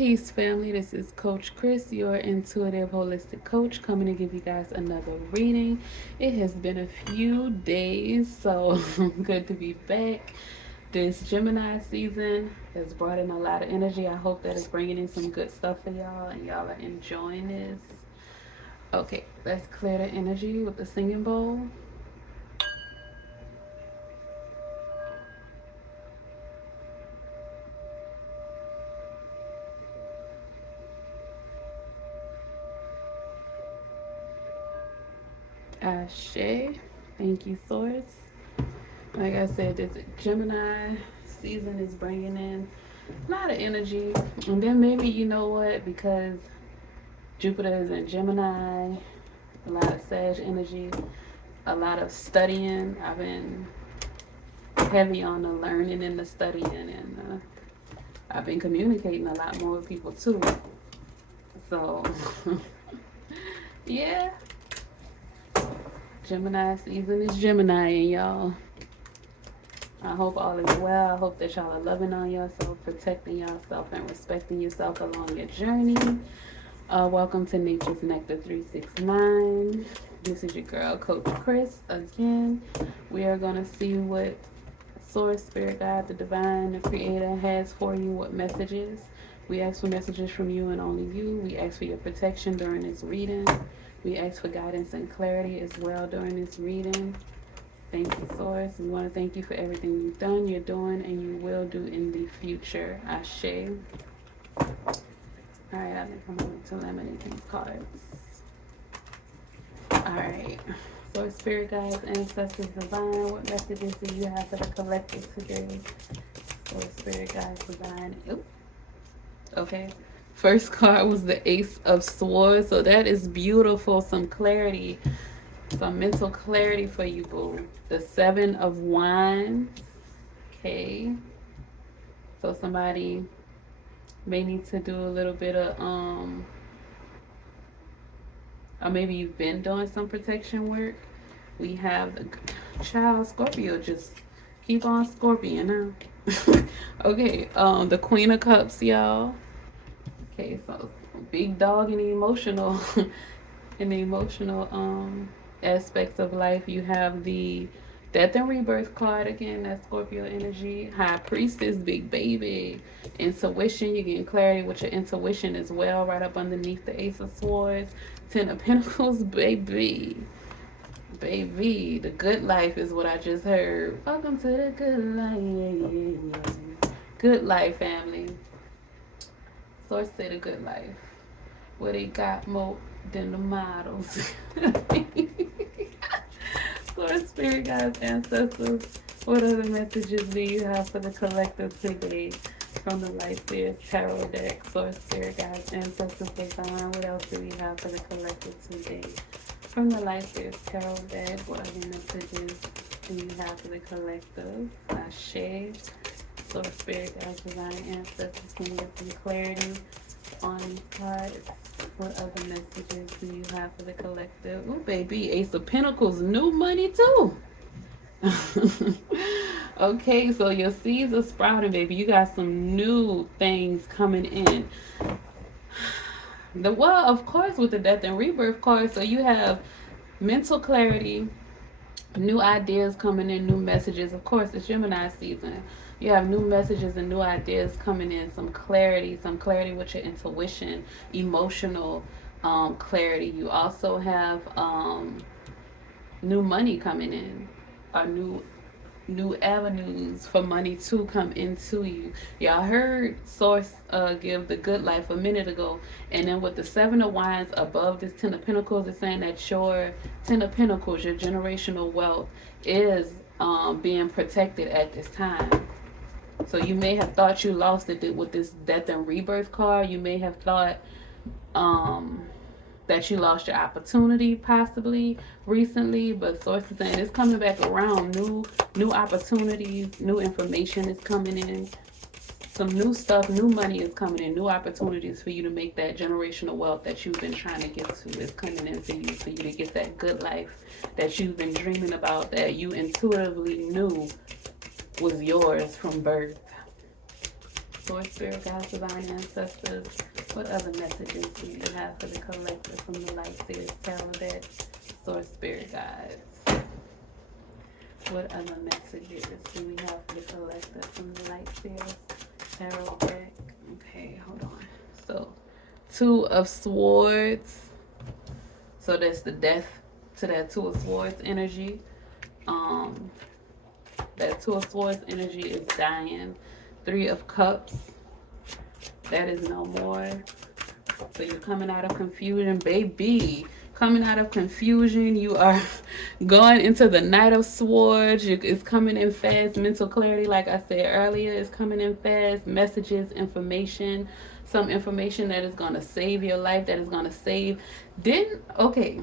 Peace, family. This is Coach Chris, your intuitive holistic coach, coming to give you guys another reading. It has been a few days, so good to be back. This Gemini season has brought in a lot of energy. I hope that it's bringing in some good stuff for y'all and y'all are enjoying this. Okay, let's clear the energy with the singing bowl. Ashe. Thank you, Source. Like I said, this Gemini season is bringing in a lot of energy. And then maybe, you know what, because Jupiter is in Gemini, a lot of Sag energy, a lot of studying. I've been heavy on the learning and the studying, and I've been communicating a lot more with people too. So, yeah. Gemini season is Gemini, and y'all. I hope all is well. I hope that y'all are loving on yourself, protecting yourself, and respecting yourself along your journey. Welcome to Nature's Nectar 369. This is your girl, Coach Chris. Again, we are going to see what Source, Spirit Guide, the Divine, the Creator has for you, what messages. We ask for messages from you and only you. We ask for your protection during this reading. We ask for guidance and clarity as well during this reading. Thank you, Source. We want to thank you for everything you've done, you're doing, and you will do in the future. Ashe. Alright, I think I'm going to laminate these cards. Alright. Source, Spirit Guides, Ancestors, Divine, what messages do you have for the collective today? Source, Spirit Guides, Divine. Oop. Okay. First card was the Ace of Swords. So that is beautiful. Some clarity. Some mental clarity for you, boo. The Seven of Wands. Okay. So somebody may need to do a little bit of or maybe you've been doing some protection work. We have the child Scorpio, just keep on Scorpion now. Okay, the Queen of Cups, y'all. Okay, so big dog and emotional in the emotional aspects of life. You have the Death and Rebirth card again, that's Scorpio energy. High Priestess, big baby. Intuition, you're getting clarity with your intuition as well, right up underneath the Ace of Swords. Ten of Pentacles, baby. Baby, the good life is what I just heard. Welcome to the good life. Good life, family. Source say the good life. Where they got more than the models. Source, Spirit Guides, Ancestors, what other messages do you have for the collective today from the Light Seers Tarot deck? Source, Spirit Guides, Ancestors, Divine, what else do we have for the collective today from the Light Seers Tarot deck? What other messages do you have for the collective? Ashe. Source, Spirit Guides, Divine, Ancestors, can you get some clarity on these cards? What other messages do you have for the collective? Oh, baby, Ace of Pentacles, new money too. Okay, so your seeds are sprouting, baby. You got some new things coming in. Well, of course, with the Death and Rebirth card, so you have mental clarity, new ideas coming in, new messages. Of course, it's Gemini season. You have new messages and new ideas coming in, some clarity with your intuition, emotional clarity. You also have new money coming in, or new avenues for money to come into you. Y'all heard Source give the good life a minute ago, and then with the Seven of Wands above this Ten of Pentacles, it's saying that your Ten of Pentacles, your generational wealth, is being protected at this time. So you may have thought you lost it with this Death and Rebirth card. You may have thought that you lost your opportunity possibly recently, but Source is saying it's coming back around. New opportunities, new information is coming in. Some new stuff, new money is coming in. New opportunities for you to make that generational wealth that you've been trying to get to is coming in for you to get that good life that you've been dreaming about, that you intuitively knew was yours from birth. Source, spirit, guides, divine ancestors. What other messages do you have for the collective from the Light Seers Tarot deck? Source, spirit, guides. What other messages do we have for the collective from the Light Seers Tarot deck? Okay, hold on. So, Two of Swords. So that's the death to that Two of Swords energy. That Two of Swords energy is dying. Three of Cups. That is no more. So you're coming out of confusion, baby. Coming out of confusion. You are going into the Knight of Swords. It's coming in fast. Mental clarity, like I said earlier, is coming in fast. Messages, information. Some information that is going to save your life. That is going to save. Okay.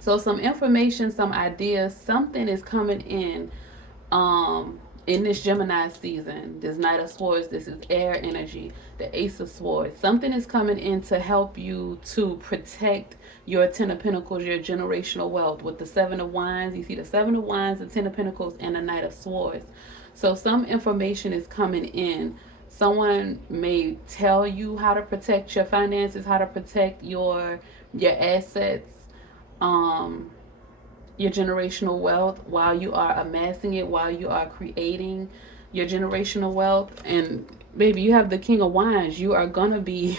So some information, some ideas, something is coming in this Gemini season. This Knight of Swords, this is air energy, the Ace of Swords. Something is coming in to help you to protect your Ten of Pentacles, your generational wealth. With the Seven of Wands, you see the Seven of Wands, the Ten of Pentacles, and the Knight of Swords. So some information is coming in. Someone may tell you how to protect your finances, how to protect your assets, your generational wealth while you are amassing it, while you are creating your generational wealth. And baby, you have the King of Wands. You are gonna be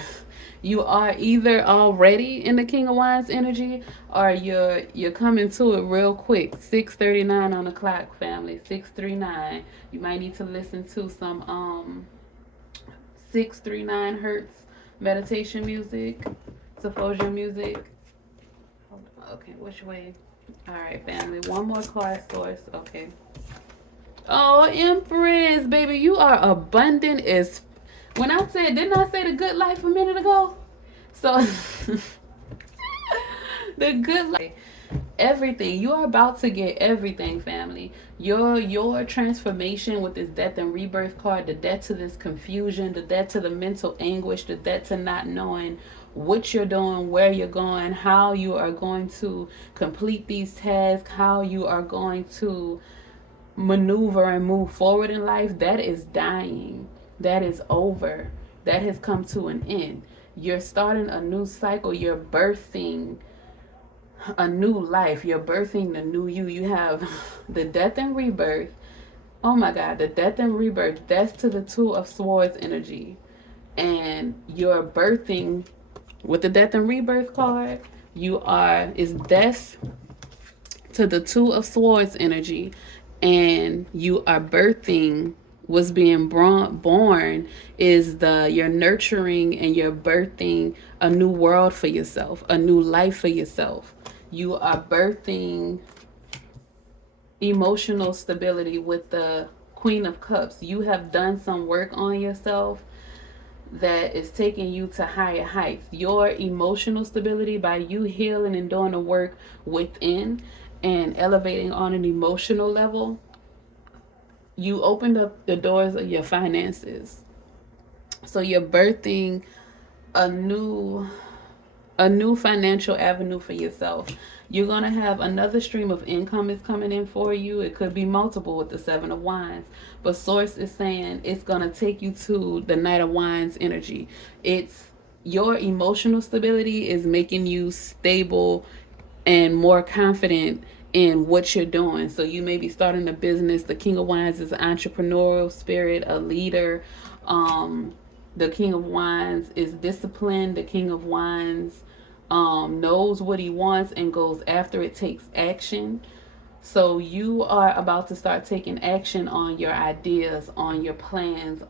you are either already in the King of Wands energy, or you're coming to it real quick. 6:39 on the clock, family. 6:39. You might need to listen to some 639 hertz meditation music, Sophosia music. Okay, which way? All right, family. One more card, Source. Okay. Oh, Empress, baby, you are abundant as. When I said, didn't I say the good life a minute ago? So, the good life. Everything. You are about to get everything, family. Your transformation with this death and rebirth card, the death to this confusion, the death to the mental anguish, the death to not knowing what you're doing, where you're going, how you are going to complete these tasks, how you are going to maneuver and move forward in life, that is dying. That is over. That has come to an end. You're starting a new cycle. You're birthing a new life. You're birthing the new you. You have the death and rebirth. Oh my God, the death and rebirth. That's to the Two of Swords energy. And you're birthing with the death and rebirth card. Is death to the Two of Swords energy. And you are birthing what's being born is you're nurturing and you're birthing a new world for yourself, a new life for yourself. You are birthing emotional stability with the Queen of Cups. You have done some work on yourself that is taking you to higher heights. Your emotional stability, by you healing and doing the work within and elevating on an emotional level, you opened up the doors of your finances. So you're birthing a new financial avenue for yourself. You're going to have another stream of income is coming in for you. It could be multiple with the Seven of Wands. But Source is saying it's going to take you to the Knight of Wands energy. It's your emotional stability is making you stable and more confident in what you're doing. So you may be starting a business. The King of Wands is an entrepreneurial spirit, a leader. The King of Wands is disciplined. The King of Wands knows what he wants and goes after it, takes action. So you are about to start taking action on your ideas, on your plans,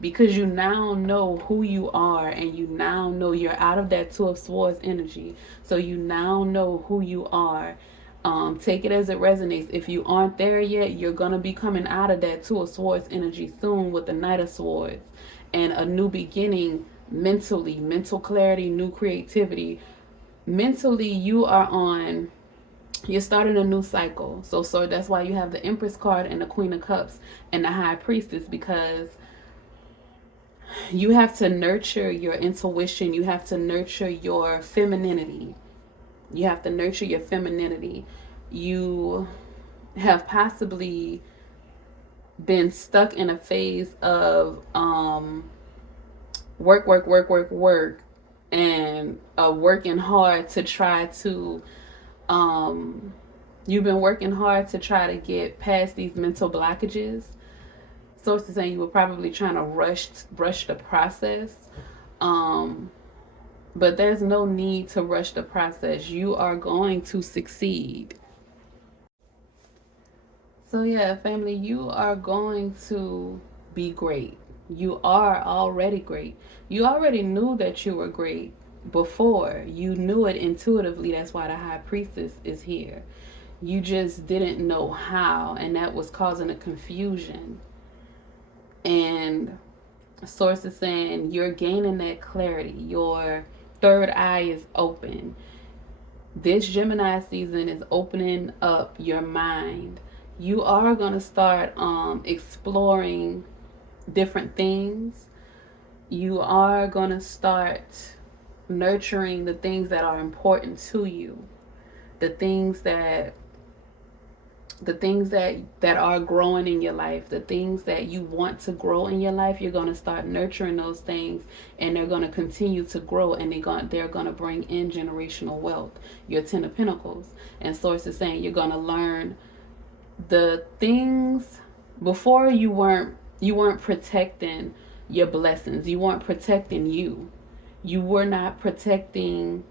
because you now know who you are, and you now know you're out of that Two of Swords energy. So you now know who you are. Take it as it resonates. If you aren't there yet, you're going to be coming out of that Two of Swords energy soon with the Knight of Swords. And a new beginning mentally, mental clarity, new creativity. Mentally, you're starting a new cycle. So that's why you have the Empress card and the Queen of Cups and the High Priestess, because you have to nurture your intuition. You have to nurture your femininity. You have to nurture your femininity. You have possibly been stuck in a phase of work, work, work, work, work, and working hard to try to you've been working hard to try to get past these mental blockages. Sources saying you were probably trying to rush the process. Um, but there's no need to rush the process. You are going to succeed. So yeah, family, you are going to be great. You are already great. You already knew that you were great before. You knew it intuitively. That's why the high priestess is here. You just didn't know how, and that was causing a confusion. And source is saying you're gaining that clarity. Your third eye is open. This Gemini season is opening up your mind. You are going to start exploring different things. You are going to start nurturing the things that are important to you, the things that are growing in your life, the things that you want to grow in your life. You're going to start nurturing those things, and they're going to continue to grow, and they're going to bring in generational wealth. Your 10 of Pentacles. And source is saying you're going to learn the things before. You weren't protecting your blessings. You weren't protecting you. You were not protecting.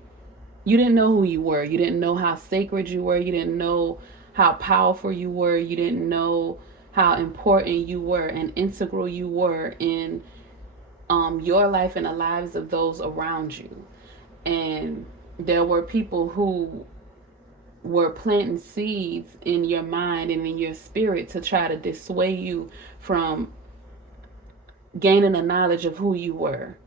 You didn't know who you were. You didn't know how sacred you were. You didn't know how powerful you were. You didn't know how important you were and integral you were in your life and the lives of those around you. And there were people who were planting seeds in your mind and in your spirit to try to dissuade you from gaining a knowledge of who you were.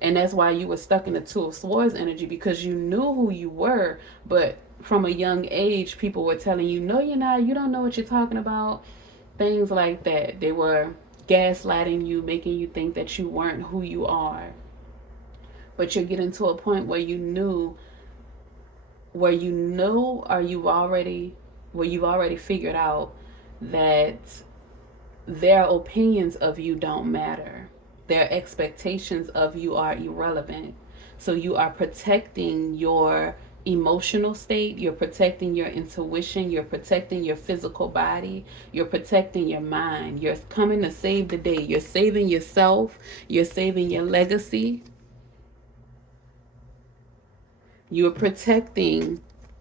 And that's why you were stuck in the Two of Swords energy, because you knew who you were, but from a young age, people were telling you, no, you're not, you don't know what you're talking about. Things like that. They were gaslighting you, making you think that you weren't who you are. But you're getting to a point where you've already figured out that their opinions of you don't matter. Their expectations of you are irrelevant. So you are protecting your emotional state, you're protecting your intuition, you're protecting your physical body, you're protecting your mind. You're coming to save the day. You're saving yourself, you're saving your legacy. You're protecting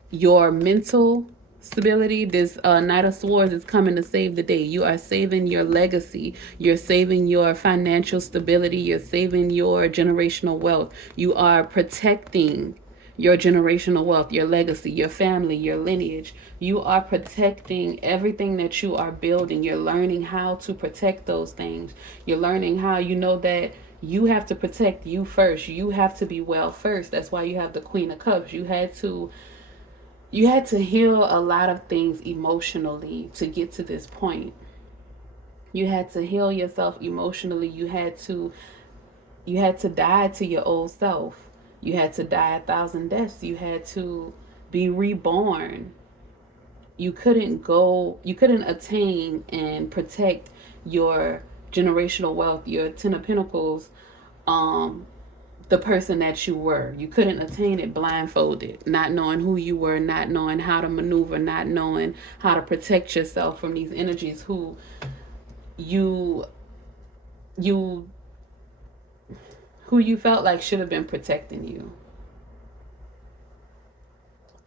your mental stability. This Knight of Swords is coming to save the day. You are saving your legacy. You're saving your financial stability. You're saving your generational wealth. You are protecting your generational wealth, your legacy, your family, your lineage. You are protecting everything that you are building. You're learning how to protect those things. You're learning how, you know, that you have to protect you first. You have to be well first. That's why you have the Queen of Cups. You had to heal a lot of things emotionally to get to this point. You had to heal yourself emotionally. You had to die to your old self. You had to die 1,000 deaths. You had to be reborn. You couldn't attain and protect your generational wealth, your 10 of Pentacles, the person that you were. You couldn't attain it blindfolded, not knowing who you were, not knowing how to maneuver, not knowing how to protect yourself from these energies who you felt like should have been protecting you.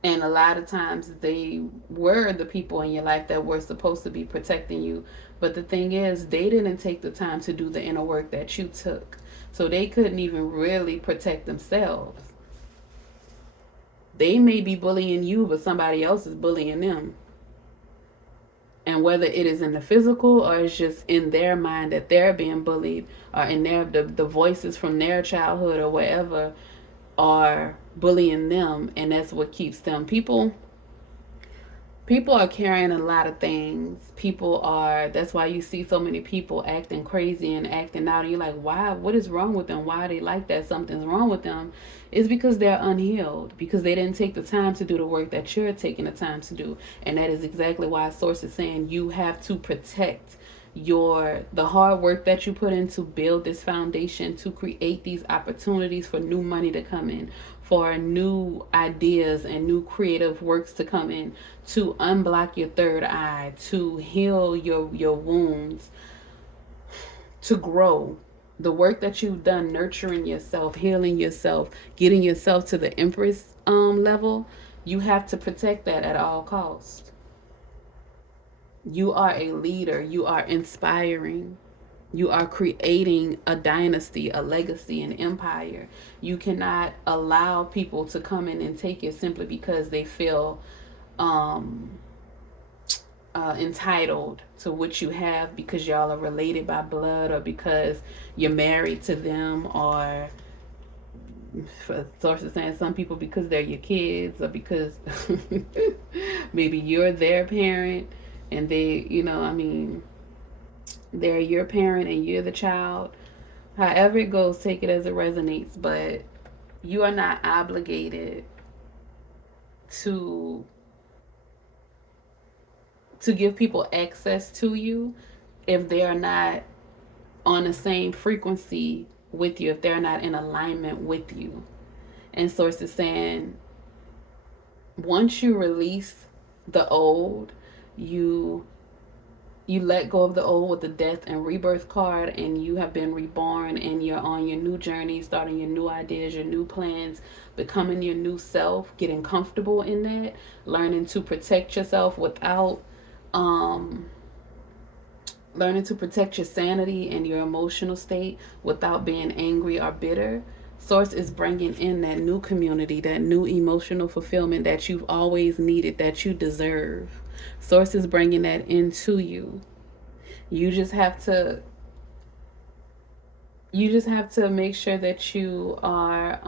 And a lot of times they were the people in your life that were supposed to be protecting you. But the thing is, they didn't take the time to do the inner work that you took. So they couldn't even really protect themselves. They may be bullying you, but somebody else is bullying them. And whether it is in the physical or it's just in their mind that they're being bullied, or in the voices from their childhood or whatever are bullying them, and that's what keeps them. People People are carrying a lot of things. That's why you see so many people acting crazy and acting out. And you're like, why? What is wrong with them? Why are they like that? Something's wrong with them. It's because they're unhealed, because they didn't take the time to do the work that you're taking the time to do. And that is exactly why Source is saying you have to protect the hard work that you put in to build this foundation, to create these opportunities for new money to come in, for new ideas and new creative works to come in, to unblock your third eye, to heal your wounds, to grow. The work that you've done nurturing yourself, healing yourself, getting yourself to the Empress level, you have to protect that at all costs. You are a leader. You are inspiring. You are creating a dynasty, a legacy, an empire. You cannot allow people to come in and take it simply because they feel um, entitled to what you have, because y'all are related by blood, or because you're married to them, or for sources saying some people because they're your kids, or because maybe you're their parent and they, I mean, they're your parent and you're the child. However it goes, take it as it resonates, but you are not obligated to give people access to you if they are not on the same frequency with you, if they're not in alignment with you. And Source is saying, once you release the old, you let go of the old with the death and rebirth card, and you have been reborn, and you're on your new journey, starting your new ideas, your new plans, becoming your new self, getting comfortable in that, learning to protect yourself without learning to protect your sanity and your emotional state without being angry or bitter. Source is bringing in that new community, that new emotional fulfillment that you've always needed, that you deserve. Source is bringing that into you. You just have to make sure that you are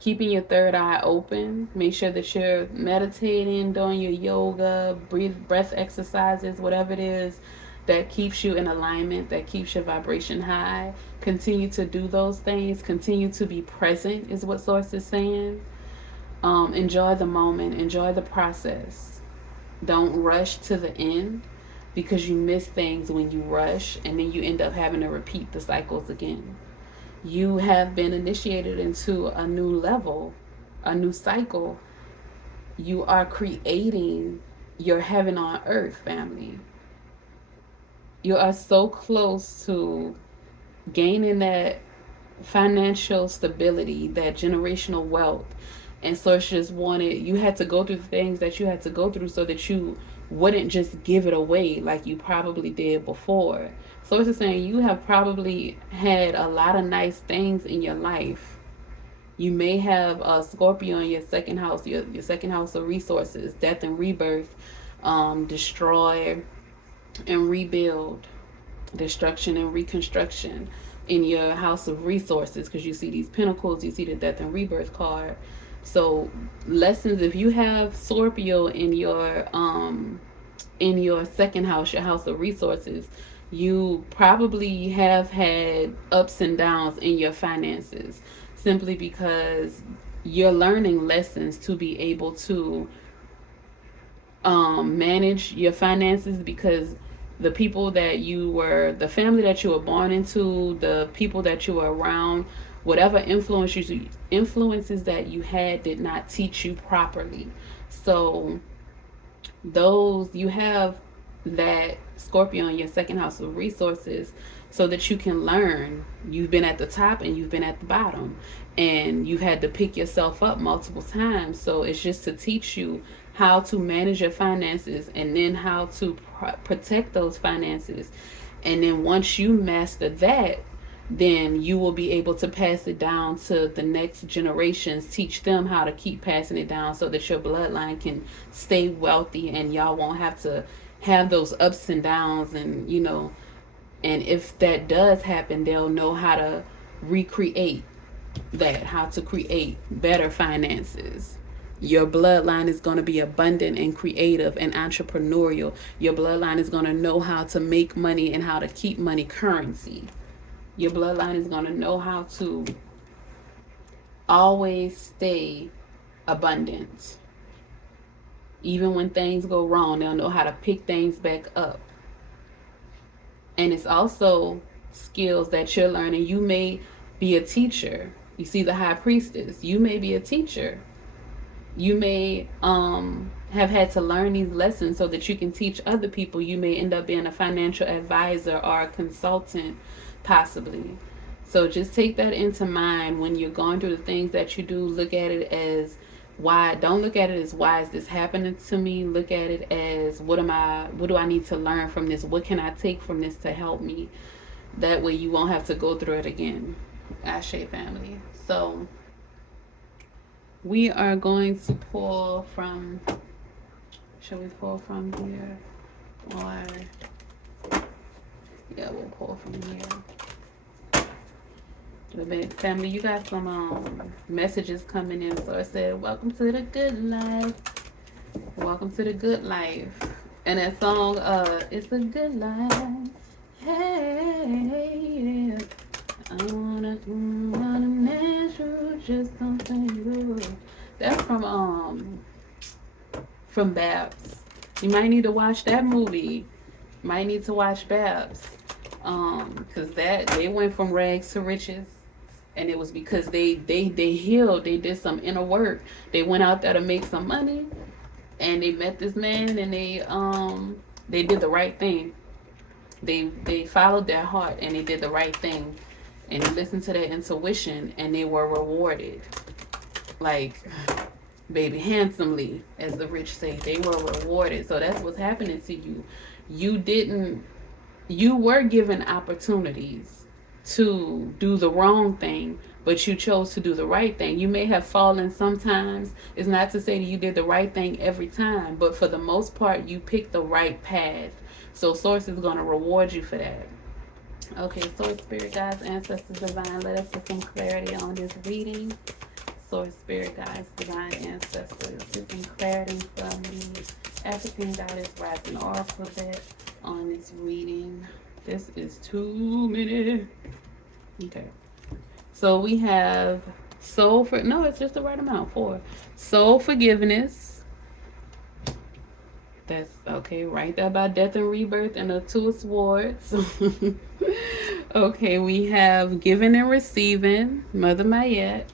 keeping your third eye open. Make sure that you're meditating, doing your yoga, breath exercises, whatever it is that keeps you in alignment, that keeps your vibration high. Continue to do those things. Continue to be present, is what Source is saying. Enjoy the moment, enjoy the process. Don't rush to the end, because you miss things when you rush, and then you end up having to repeat the cycles again. You have been initiated into a new level, a new cycle. You are creating your heaven on earth, family. You are so close to gaining that financial stability, that generational wealth. And Source just wanted, you had to go through the things that you had to go through so that you wouldn't just give it away like you probably did before. Source is saying you have probably had a lot of nice things in your life. You may have a Scorpio in your second house, your second house of resources, death and rebirth, destroy and rebuild, destruction and reconstruction in your house of resources, because you see these pentacles, you see the death and rebirth card. So lessons, if you have Scorpio in your second house, your house of resources, you probably have had ups and downs in your finances, simply because you're learning lessons to be able to manage your finances, because the people that the family that you were born into, the people that you were around, whatever influences that you had did not teach you properly. So you have that Scorpio in your second house of resources, so that you can learn. You've been at the top and you've been at the bottom, and you've had to pick yourself up multiple times. So it's just to teach you how to manage your finances, and then how to protect those finances. And then once you master that, then you will be able to pass it down to the next generations, teach them how to keep passing it down, so that your bloodline can stay wealthy, and y'all won't have to have those ups and downs. And and if that does happen, they'll know how to recreate that, how to create better finances. Your bloodline is going to be abundant and creative and entrepreneurial. Your bloodline is going to know how to make money and how to keep money currency. Your bloodline is going to know how to always stay abundant. Even when things go wrong, they'll know how to pick things back up. And it's also skills that you're learning. You may be a teacher. You see the high priestess. You may be a teacher. You may have had to learn these lessons so that you can teach other people. You may end up being a financial advisor or a consultant, possibly. So just take that into mind when you're going through the things that you do. Look at it as why. Don't look at it as why is this happening to me. Look at it as what do I need to learn from this? What can I take from this to help me? That way you won't have to go through it again. Ashe family. So we are going to pull from, should we pull from here? Or, yeah, we'll pull from here. Family, you got some messages coming in. So it said, welcome to the good life. Welcome to the good life. And that song, it's a good life. Hey, I wanna natural, just something good. That's from Babs. You might need to watch that movie. Might need to watch Babs. Cause they went from rags to riches. And it was because they healed, they did some inner work. They went out there to make some money, and they met this man, and they did the right thing. They followed their heart, and they did the right thing, and they listened to their intuition, and they were rewarded, like, baby, handsomely, as the rich say. They were rewarded. So that's what's happening to you. You were given opportunities to do the wrong thing, but you chose to do the right thing. You may have fallen sometimes. It's not to say that you did the right thing every time, but for the most part, you picked the right path. So Source is going to reward you for that. Okay, Source, Spirit, Guides, Ancestors, Divine, let us get some clarity on this reading. Source, Spirit, Guides, Divine, Ancestors, get some clarity from the African Goddess Rising Oracle deck on this reading. This is too many. Okay. So we have it's just the right amount. 4. Soul forgiveness. That's okay, right there about death and rebirth and the 2 of swords. Okay, we have giving and receiving, Mother Mayette.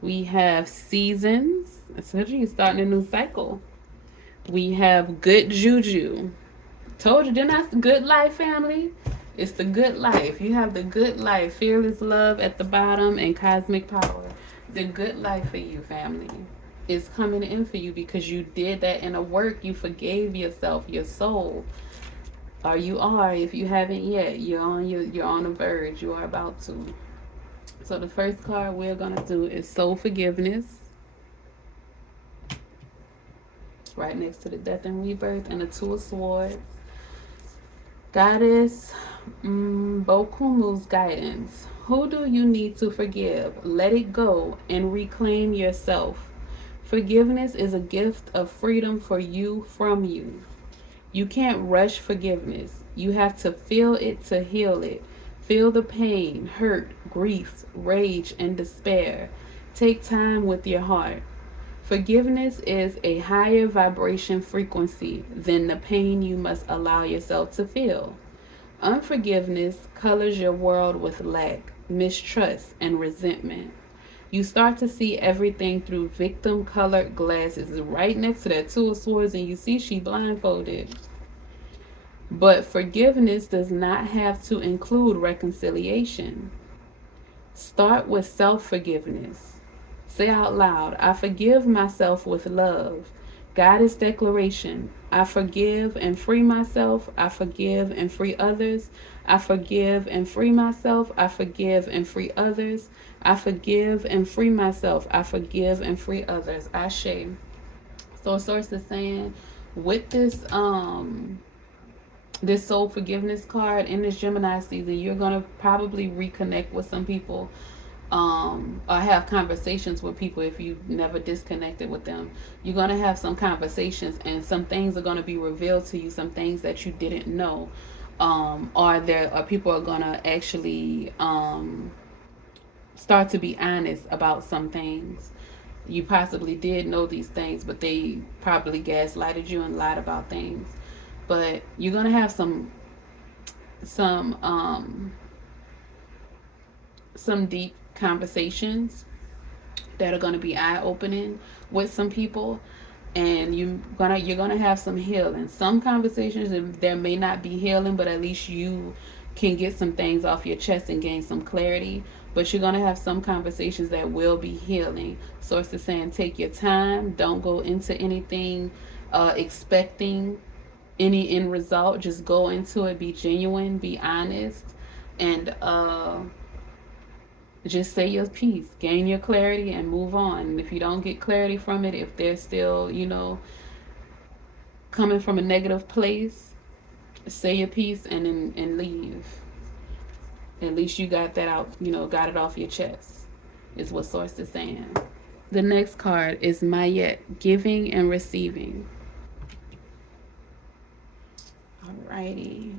We have seasons. Essentially, you're starting a new cycle. We have good juju. Told you, didn't I? Good life, family. It's the good life. You have the good life. Fearless love at the bottom and cosmic power. The good life for you, family, is coming in for you because you did that inner work. You forgave yourself, your soul. Or you are, if you haven't yet. You're on the verge. You are about to. So the first card we're gonna do is soul forgiveness. Right next to the death and rebirth and the 2 of swords. Goddess Bokumu's guidance. Who do you need to forgive? Let it go and reclaim yourself. Forgiveness is a gift of freedom for you from you. You can't rush forgiveness. You have to feel it to heal it. Feel the pain, hurt, grief, rage, and despair. Take time with your heart. Forgiveness is a higher vibration frequency than the pain you must allow yourself to feel. Unforgiveness colors your world with lack, mistrust, and resentment. You start to see everything through victim-colored glasses. Right next to that 2 of swords, and you see she blindfolded. But forgiveness does not have to include reconciliation. Start with self-forgiveness. Say out loud, I forgive myself with love. Goddess declaration, I forgive and free myself. I forgive and free others. I forgive and free myself. I forgive and free others. I forgive and free myself. I forgive and free others. Ashe. So Source is saying with this soul forgiveness card in this Gemini season, you're going to probably reconnect with some people or have conversations with people. If you've never disconnected with them, you're going to have some conversations, and some things are going to be revealed to you, some things that you didn't know. Or people are going to actually start to be honest about some things. You possibly did know these things, but they probably gaslighted you and lied about things. But you're going to have some um some deep conversations that are going to be eye opening with some people, and you're gonna have some healing. Some conversations there may not be healing, but at least you can get some things off your chest and gain some clarity. But you're gonna have some conversations that will be healing. Source is saying take your time. Don't go into anything expecting any end result. Just go into it. Be genuine. Be honest. And just say your piece, gain your clarity, and move on. And if you don't get clarity from it, if they're still, coming from a negative place, say your piece and leave. At least you got that out, got it off your chest, is what Source is saying. The next card is Mayet, giving and receiving. Alrighty.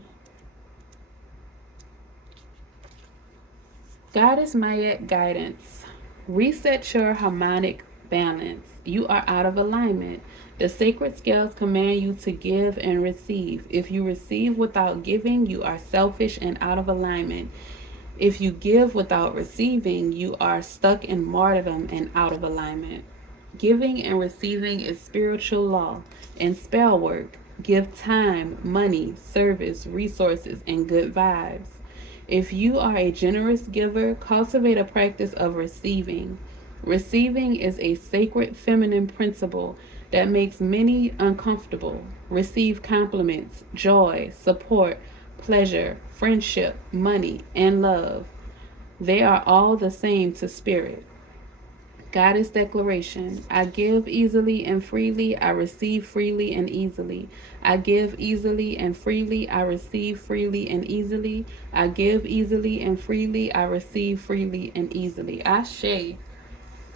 Goddess Mayet guidance. Reset your harmonic balance. You are out of alignment. The sacred scales command you to give and receive. If you receive without giving, you are selfish and out of alignment. If you give without receiving, you are stuck in martyrdom and out of alignment. Giving and receiving is spiritual law and spell work. Give time, money, service, resources, and good vibes. If you are a generous giver, cultivate a practice of receiving. Receiving is a sacred feminine principle that makes many uncomfortable. Receive compliments, joy, support, pleasure, friendship, money, and love. They are all the same to spirit. Goddess declaration. I give easily and freely. I receive freely and easily. I give easily and freely. I receive freely and easily. I give easily and freely. I receive freely and easily. Ashe.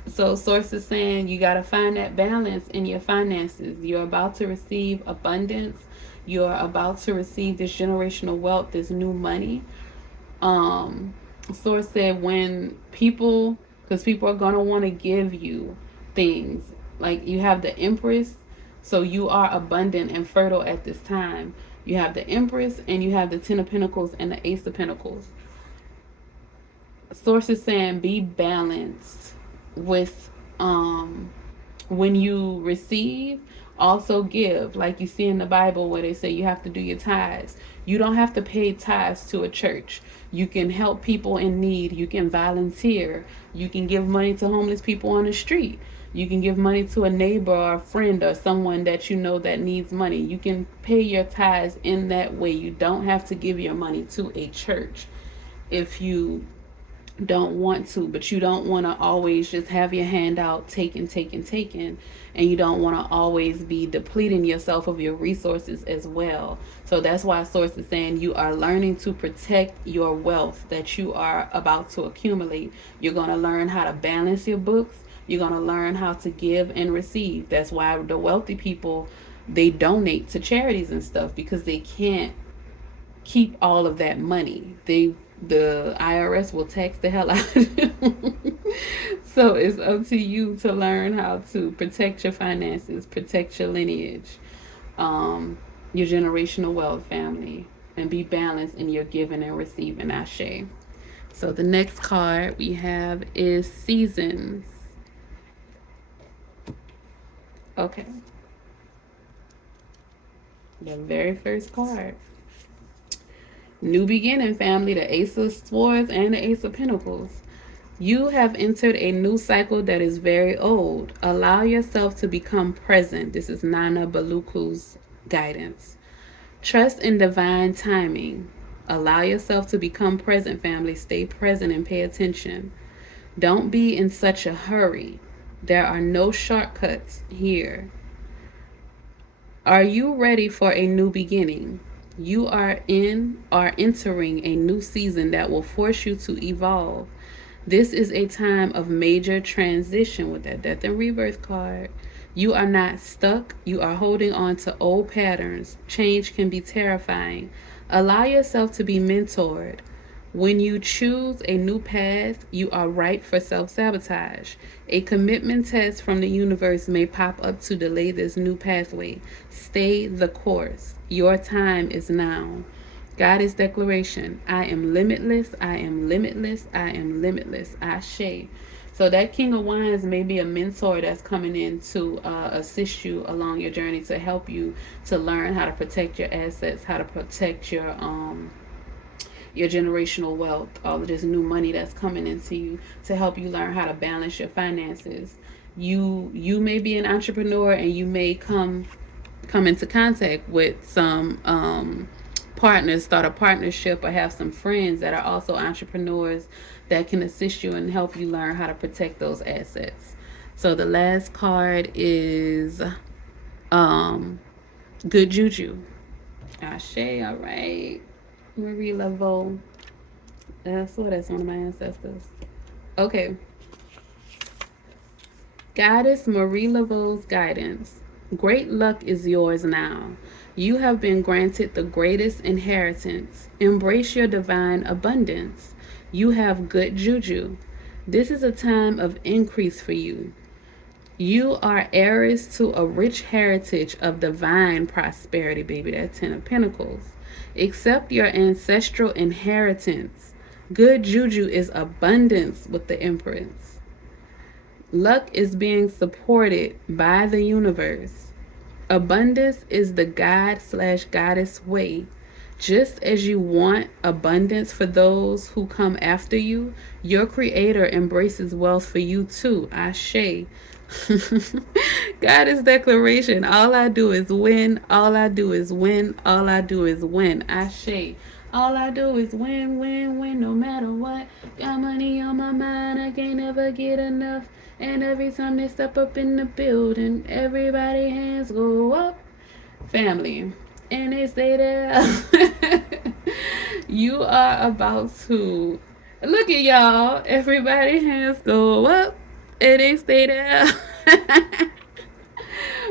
So Source is saying you got to find that balance in your finances. You're about to receive abundance. You're about to receive this generational wealth, this new money. Source said when people, because people are going to want to give you things. Like you have the Empress, so you are abundant and fertile at this time. You have the Empress and you have the Ten of Pentacles and the Ace of Pentacles. Source is saying be balanced with when you receive, also give. Like you see in the Bible where they say you have to do your tithes. You don't have to pay tithes to a church. You can help people in need. You can volunteer. You can give money to homeless people on the street. You can give money to a neighbor or a friend or someone that you know that needs money. You can pay your tithes in that way. You don't have to give your money to a church if you don't want to, but you don't want to always just have your hand out taking, and you don't want to always be depleting yourself of your resources as well. So that's why Source is saying you are learning to protect your wealth that you are about to accumulate. You're going to learn how to balance your books. You're going to learn how to give and receive. That's why the wealthy people, they donate to charities and stuff, because they can't keep all of that money. The IRS will tax the hell out of them. So it's up to you to learn how to protect your finances, protect your lineage, your generational wealth, family, and be balanced in your giving and receiving. Ashe. So the next card we have is Seasons. Okay. The very first card. New beginning, family. The Ace of Swords and the Ace of Pentacles. You have entered a new cycle that is very old. Allow yourself to become present. This is Nana Baluku's guidance. Trust in divine timing. Allow yourself to become present, family. Stay present and pay attention. Don't be in such a hurry. There are no shortcuts here. Are you ready for a new beginning? You are entering a new season that will force you to evolve. This is a time of major transition with that death and rebirth card. You are not stuck. You are holding on to old patterns. Change can be terrifying. Allow yourself to be mentored. When you choose a new path, you are ripe for self sabotage. A commitment test from the universe may pop up to delay this new pathway. Stay the course. Your time is now. Goddess declaration: I am limitless, I am limitless, I am limitless. Ashe. So that King of Wands may be a mentor that's coming in to assist you along your journey, to help you to learn how to protect your assets, how to protect your generational wealth, all of this new money that's coming into you, to help you learn how to balance your finances. You may be an entrepreneur, and you may come into contact with some partners, start a partnership, or have some friends that are also entrepreneurs that can assist you and help you learn how to protect those assets. So the last card is good juju. Ashe. All right. Marie Laveau. That's one of my ancestors. Okay. Goddess Marie Laveau's guidance. Great luck is yours now. You have been granted the greatest inheritance. Embrace your divine abundance. You have good juju. This is a time of increase for you. You are heirs to a rich heritage of divine prosperity, baby. That 10 of Pentacles. Accept your ancestral inheritance. Good juju is abundance with the Empress. Luck is being supported by the universe. Abundance is the God/goddess way. Just as you want abundance for those who come after you, your creator embraces wealth for you too. Ashe. Goddess declaration: all I do is win, all I do is win, all I do is win. Ashe. All I do is win, win, win, no matter what. Got money on my mind, I can't ever get enough. And every time they step up in the building, everybody hands go up. Family. And they stay there. You are about to look at y'all. Everybody hands go up. And they stay there.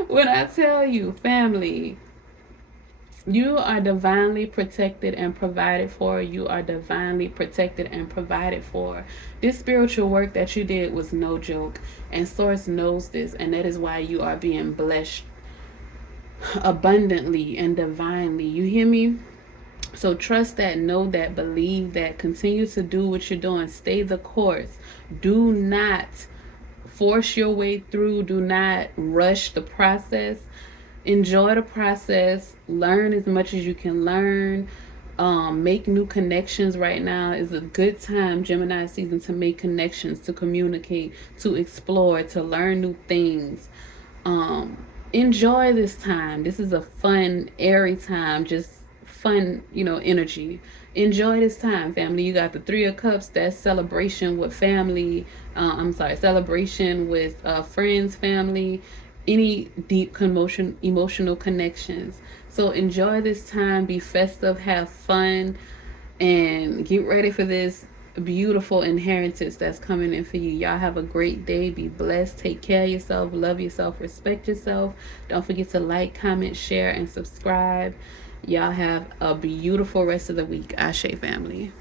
When I tell you, family, you are divinely protected and provided for. You are divinely protected and provided for. This spiritual work that you did was no joke. And Source knows this. And that is why you are being blessed abundantly and divinely. You hear me? So trust that, know that, believe that. Continue to do what you're doing. Stay the course. Do not force your way through. Do not rush the process. Enjoy the process. Learn as much as you can learn. Make new connections. Right now is a good time, Gemini season, to make connections, to communicate, to explore, to learn new things. Enjoy this time. This is a fun, airy time, just fun, energy. Enjoy this time, family. You got the 3 of Cups. That's celebration with family. Celebration with friends, family, any deep emotional connections. So enjoy this time. Be festive. Have fun. And get ready for this beautiful inheritance that's coming in for you. Y'all have a great day. Be blessed. Take care of yourself. Love yourself. Respect yourself. Don't forget to like, comment, share, and subscribe. Y'all have a beautiful rest of the week. Ashe, family.